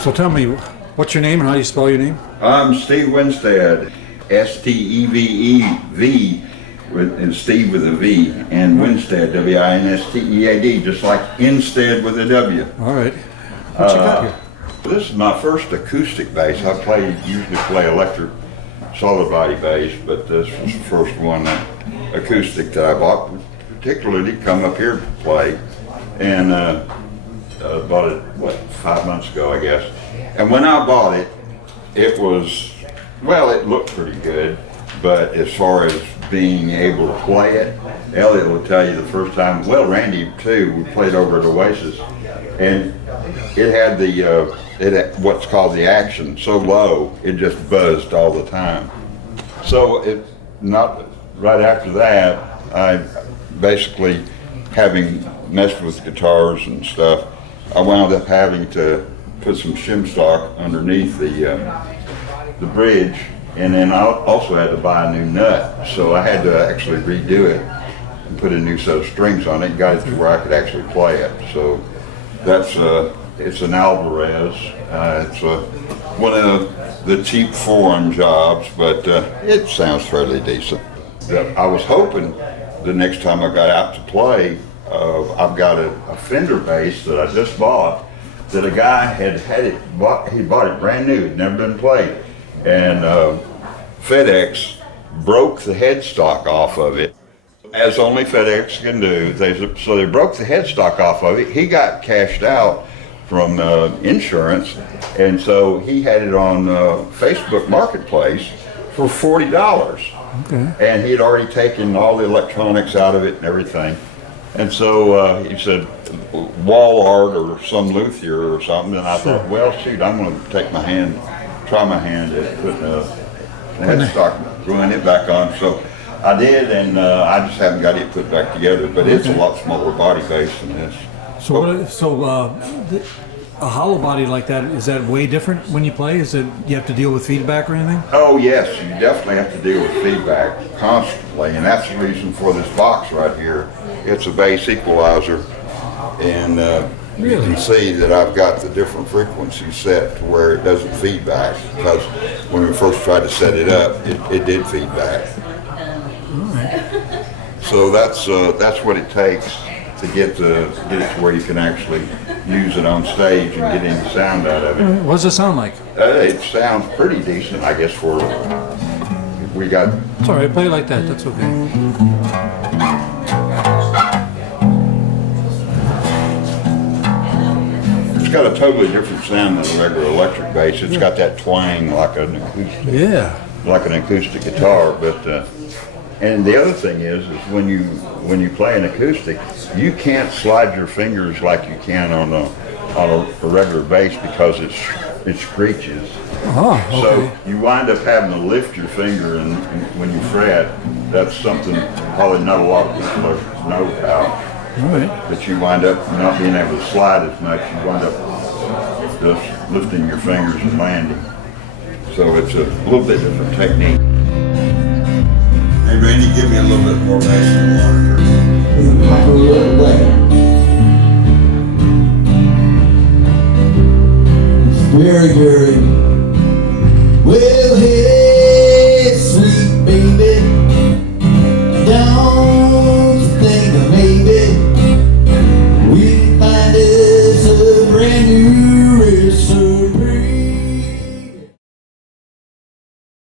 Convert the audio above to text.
So tell me, what's your name and how do you spell your name? I'm Steve Winstead, S-T-E-V-E-V, and Steve with a V, and Winstead, W-I-N-S-T-E-A-D, just like Instead with a W. All right. What you got here? This is my first acoustic bass. I usually play electric solid body bass, but this was the first one acoustic that I bought, particularly come up here to play, and bought it, 5 months ago, I guess. And when I bought it, it was, well, it looked pretty good, but as far as being able to play it, Elliot will tell you the first time, well, Randy too, we played over at Oasis, and it had it had what's called the action so low, it just buzzed all the time. So right after that, I basically, having messed with guitars and stuff, I wound up having to put some shim stock underneath the bridge, and then I also had to buy a new nut. So I had to actually redo it and put a new set of strings on it and got it to where I could actually play it. So that's it's an Alvarez. It's one of the cheap foreign jobs, but it sounds fairly decent. I was hoping the next time I got out to play, I've got a Fender bass that I just bought, that a guy he bought it brand new, had never been played, and FedEx broke the headstock off of it, as only FedEx can do. So they broke the headstock off of it. He got cashed out from insurance, and so he had it on Facebook Marketplace for $40. Okay. And he had already taken all the electronics out of it and everything. And so he said, wall art or some luthier or something, and I thought, well, shoot, I'm going to try my hand at putting a headstock, gluing it back on. So I did, and I just haven't got it put back together, but it's a lot smaller body base than this. So, a hollow body like that, is that way different when you play? Is it, you have to deal with feedback or anything? Oh yes, you definitely have to deal with feedback constantly, and that's the reason for this box right here. It's a bass equalizer, and you can see that I've got the different frequencies set to where it doesn't feedback, because when we first tried to set it up, it did feedback. So that's what it takes to get it to where you can actually use it on stage and get any sound out of it. What does it sound like? It sounds pretty decent, I guess, for we got. It's all right, play like that, that's okay. It's got a totally different sound than a regular electric bass. It's got that twang like an acoustic. Yeah. Like an acoustic guitar, but and the other thing is when you play an acoustic, you can't slide your fingers like you can on a regular bass because it screeches. Oh, okay. So you wind up having to lift your finger, and when you fret, that's something probably not a lot of people know about. Right. That you wind up not being able to slide as much. You wind up just lifting your fingers and landing. So it's a little bit different technique. Hey Randy, give me a little bit more bass in the water. Very, very well, hey, sweet baby, don't think maybe we find us a brand new